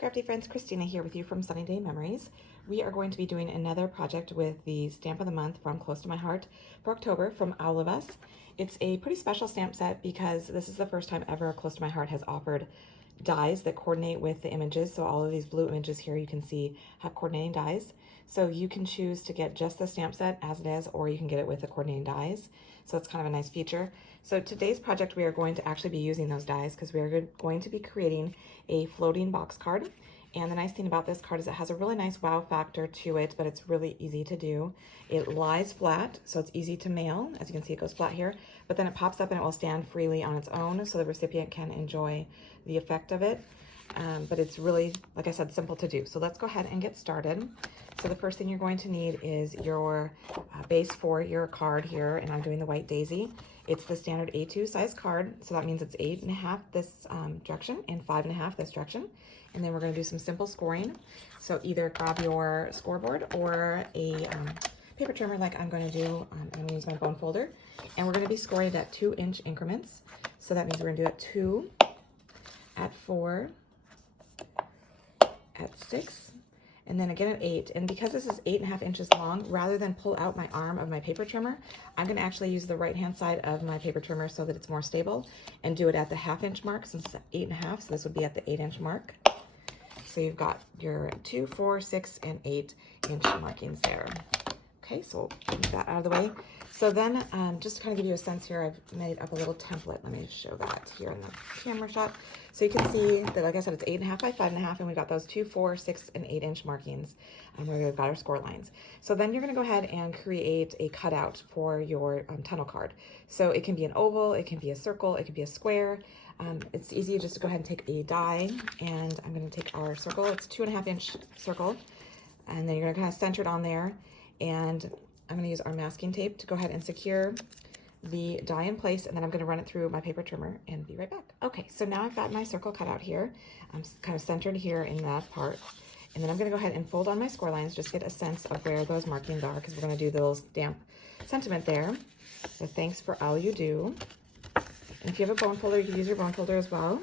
crafty friends, Christina here with you from SunnyDay Memories. We are going to be doing another project with the Stamp of the Month from Close to My Heart for October from All of Us. It's a pretty special stamp set because this is the first time ever Close to My Heart has offered dies that coordinate with the images. So all of these blue images here you can see have coordinating dies. So you can choose to get just the stamp set as it is, or you can get it with the coordinating dies. So it's kind of a nice feature. So today's project, we are going to actually be using those dies because we are going to be creating a floating box card. And the nice thing about this card is it has a really nice wow factor to it, but it's really easy to do. It lies flat, so it's easy to mail. As you can see, it goes flat here, but then it pops up and it will stand freely on its own so the recipient can enjoy the effect of it. But it's really, like I said, simple to do. So let's go ahead and get started. So the first thing you're going to need is your base for your card here, and I'm doing the white daisy. It's the standard A2 size card, so that means it's 8.5 this direction and 5.5 this direction. And then we're going to do some simple scoring. So either grab your scoreboard or a paper trimmer like I'm going to do. I'm going to use my bone folder, and we're going to be scoring it at 2-inch increments. So that means we're going to do it at 2, at 4, at 6, and then again at 8. And because this is 8.5 inches long, rather than pull out my arm of my paper trimmer, I'm going to actually use the right hand side of my paper trimmer so that it's more stable, and do it at the 1/2 inch mark since it's 8.5. So this would be at the 8-inch mark. So you've got your 2, 4, 6, and 8-inch markings there. Okay, so we'll move that out of the way. So then, just to kind of give you a sense here, I've made up a little template. Let me show that here in the camera shot. So you can see that, like I said, it's 8.5 by 5.5, and we've got those 2, 4, 6, and 8-inch markings where we've got our score lines. So then you're going to go ahead and create a cutout for your tunnel card. So it can be an oval, it can be a circle, it can be a square. It's easy just to go ahead and take a die, and I'm going to take our circle. It's 2.5-inch circle, and then you're going to kind of center it on there, and I'm going to use our masking tape to go ahead and secure the die in place, and then I'm going to run it through my paper trimmer and be right back. Okay, so now I've got my circle cut out here. I'm kind of centered here in that part, and then I'm going to go ahead and fold on my score lines, just get a sense of where those markings are, because we're going to do the little stamp sentiment there. So thanks for all you do. And if you have a bone folder, you can use your bone folder as well.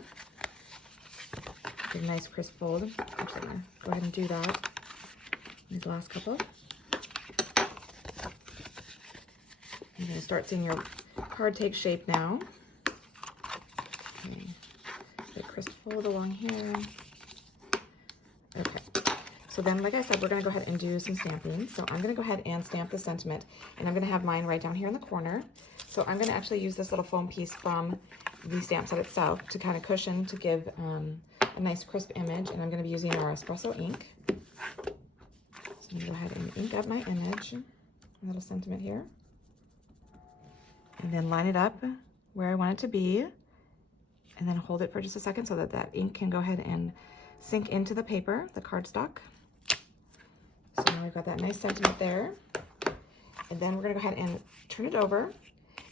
Get a nice crisp fold. Actually, I'm going to go ahead and do that. These last couple. You're going to start seeing your card take shape now. Okay. Get a crisp fold along here. Okay. So then, like I said, we're going to go ahead and do some stamping. So I'm going to go ahead and stamp the sentiment, and I'm going to have mine right down here in the corner. So I'm going to actually use this little foam piece from the stamp set itself to kind of cushion, to give a nice crisp image, and I'm going to be using our espresso ink. So I'm going to go ahead and ink up my image, a little sentiment here. And then line it up where I want it to be, and then hold it for just a second so that that ink can go ahead and sink into the paper, the cardstock. So now we've got that nice sentiment there. And then we're going to go ahead and turn it over,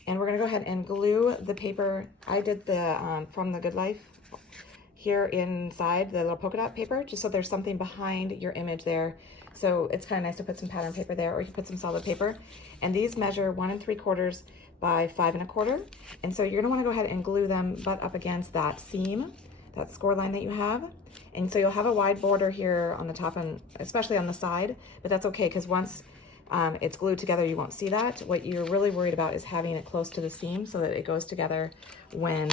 and we're going to go ahead and glue the paper. I did the from the Good Life here inside the little polka dot paper, just so there's something behind your image there. So it's kind of nice to put some pattern paper there, or you can put some solid paper. And these measure 1 3/4 by 5 1/4. And so you're going to want to go ahead and glue them butt up against that seam, that score line that you have. And so you'll have a wide border here on the top, and especially on the side, but that's okay, because once it's glued together, you won't see that. What you're really worried about is having it close to the seam so that it goes together when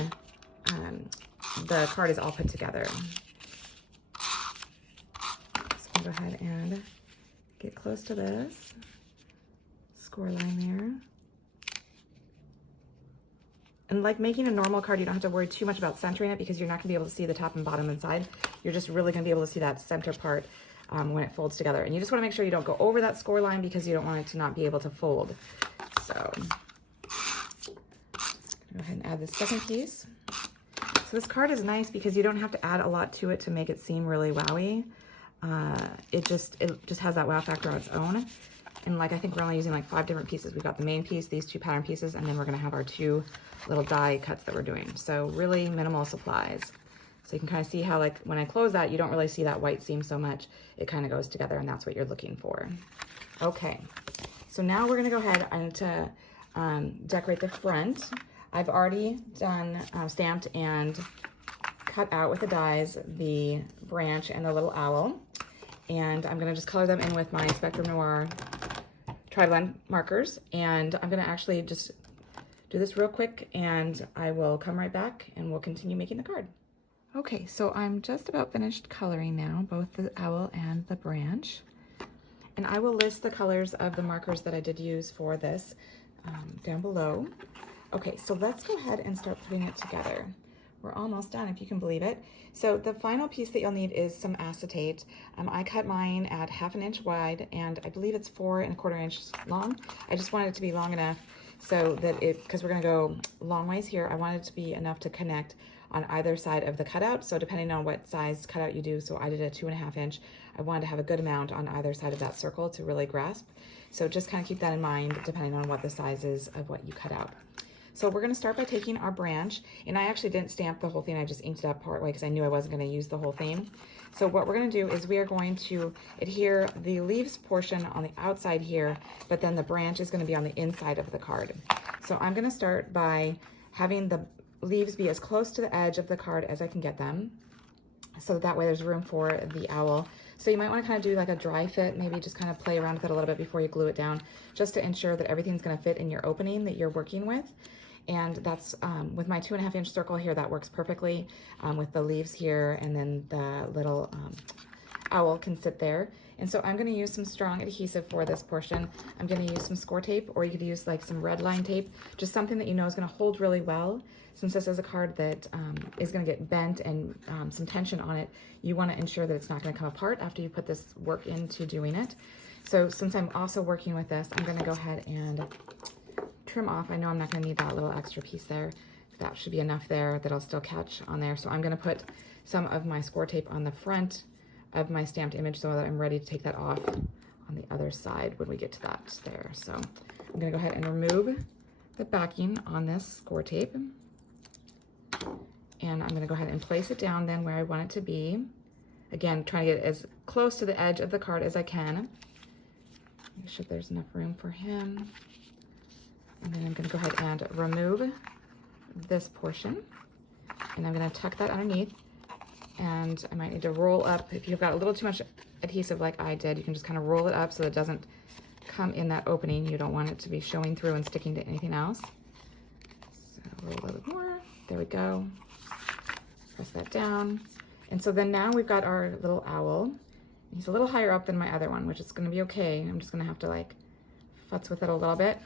the card is all put together. So I'm going to go ahead and get close to this score line there. And like making a normal card, you don't have to worry too much about centering it, because you're not going to be able to see the top and bottom and side. You're just really going to be able to see that center part when it folds together. And you just want to make sure you don't go over that score line, because you don't want it to not be able to fold. So go ahead and add the second piece. So this card is nice because you don't have to add a lot to it to make it seem really wowy. It just has that wow factor on its own. And like, I think we're only using like 5 different pieces. We've got the main piece, these 2 pattern pieces, and then we're going to have our 2 little die cuts that we're doing. So really minimal supplies. So you can kind of see how, like, when I close that, you don't really see that white seam so much. It kind of goes together, and that's what you're looking for. Okay, so now we're going to go ahead and to decorate the front. I've already done stamped and cut out with the dies the branch and the little owl. And I'm gonna just color them in with my Spectrum Noir Tri-Blend markers. And I'm gonna actually just do this real quick and I will come right back and we'll continue making the card. Okay, so I'm just about finished coloring now, both the owl and the branch. And I will list the colors of the markers that I did use for this down below. Okay, so let's go ahead and start putting it together. We're almost done, if you can believe it. So the final piece that you'll need is some acetate. I cut mine at 1/2 inch wide, and I believe it's 4 1/4 inches long. I just wanted it to be long enough so that because we're gonna go long ways here, I wanted it to be enough to connect on either side of the cutout. So depending on what size cutout you do, so I did a 2 1/2 inch, I wanted to have a good amount on either side of that circle to really grasp. So just kind of keep that in mind depending on what the size is of what you cut out. So we're gonna start by taking our branch, and I actually didn't stamp the whole thing, I just inked it up partway because I knew I wasn't gonna use the whole thing. So what we're gonna do is we are going to adhere the leaves portion on the outside here, but then the branch is gonna be on the inside of the card. So I'm gonna start by having the leaves be as close to the edge of the card as I can get them, so that way there's room for the owl. So you might want to kind of do like a dry fit, maybe just kind of play around with it a little bit before you glue it down, just to ensure that everything's going to fit in your opening that you're working with. And that's with my 2 1/2 inch circle here, that works perfectly with the leaves here, and then the little owl can sit there. And so I'm going to use some strong adhesive for this portion. I'm going to use some score tape, or you could use like some red line tape, just something that you know is going to hold really well. Since this is a card that is going to get bent and some tension on it, you want to ensure that it's not going to come apart after you put this work into doing it. So since I'm also working with this, I'm going to go ahead and trim off. I know I'm not going to need that little extra piece there. That should be enough there that'll still catch on there. So I'm going to put some of my score tape on the front of my stamped image so that I'm ready to take that off on the other side when we get to that there. So I'm going to go ahead and remove the backing on this score tape. And I'm going to go ahead and place it down then where I want it to be. Again, trying to get as close to the edge of the card as I can. Make sure there's enough room for him. And then I'm going to go ahead and remove this portion. And I'm going to tuck that underneath. And I might need to roll up. If you've got a little too much adhesive like I did, you can just kind of roll it up so that it doesn't come in that opening. You don't want it to be showing through and sticking to anything else. So roll a little bit more. There we go. Press that down. And so then now we've got our little owl. He's a little higher up than my other one, which is going to be okay. I'm just going to have to like futz with it a little bit.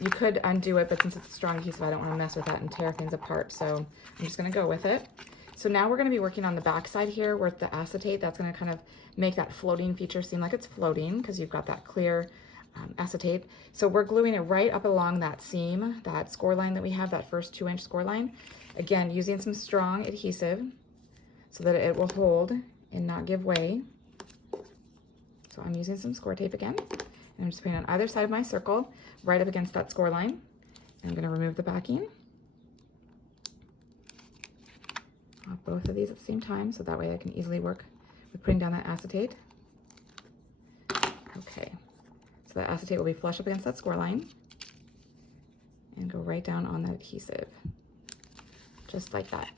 You could undo it, but since it's a strong adhesive, I don't want to mess with that and tear things apart. So I'm just going to go with it. So now we're going to be working on the back side here with the acetate. That's going to kind of make that floating feature seem like it's floating because you've got that clear acetate. So we're gluing it right up along that seam, that score line that we have, that first 2 inch score line. Again, using some strong adhesive so that it will hold and not give way. So I'm using some score tape again. And I'm just putting it on either side of my circle, right up against that score line. And I'm going to remove the backing of both of these at the same time, so that way I can easily work with putting down that acetate. Okay. So that acetate will be flush up against that score line and go right down on that adhesive, just like that.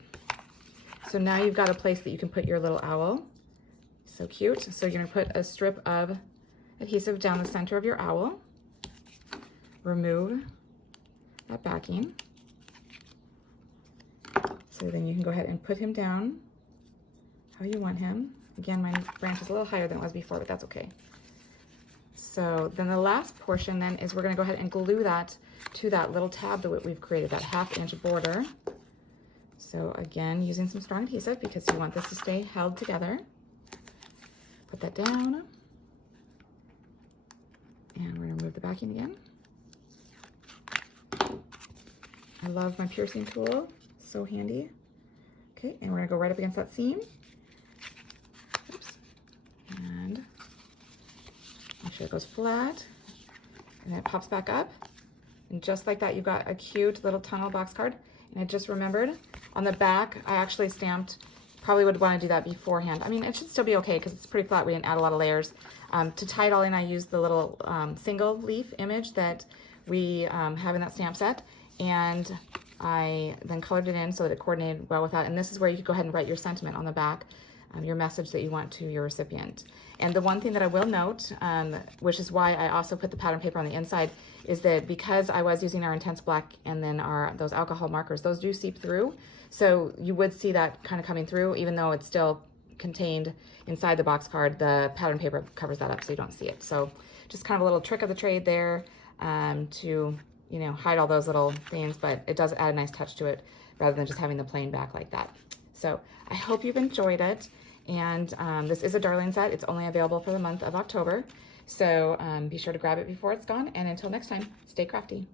So now you've got a place that you can put your little owl. So cute. So you're gonna put a strip of adhesive down the center of your owl, remove that backing. So then you can go ahead and put him down how you want him. Again, my branch is a little higher than it was before, but that's okay. So then the last portion then is we're going to go ahead and glue that to that little tab that we've created, that 1/2 inch border. So again, using some strong adhesive because you want this to stay held together. Put that down. And we're going to remove the backing again. I love my piercing tool. So handy. Okay, and we're going to go right up against that seam. Oops. And make sure it goes flat. And then it pops back up. And just like that, you've got a cute little tunnel box card. And I just remembered, on the back, I actually stamped, probably would want to do that beforehand. I mean, it should still be okay because it's pretty flat. We didn't add a lot of layers. To tie it all in, I used the little single leaf image that we have in that stamp set. And I then colored it in so that it coordinated well with that. And this is where you could go ahead and write your sentiment on the back, your message that you want to your recipient. And the one thing that I will note, which is why I also put the pattern paper on the inside, is that because I was using our intense black and then those alcohol markers, those do seep through. So you would see that kind of coming through, even though it's still contained inside the box card. The pattern paper covers that up so you don't see it. So just kind of a little trick of the trade there to, you know, hide all those little things, but it does add a nice touch to it rather than just having the plain back like that. So I hope you've enjoyed it. And this is a darling set. It's only available for the month of October. So be sure to grab it before it's gone. And until next time, stay crafty.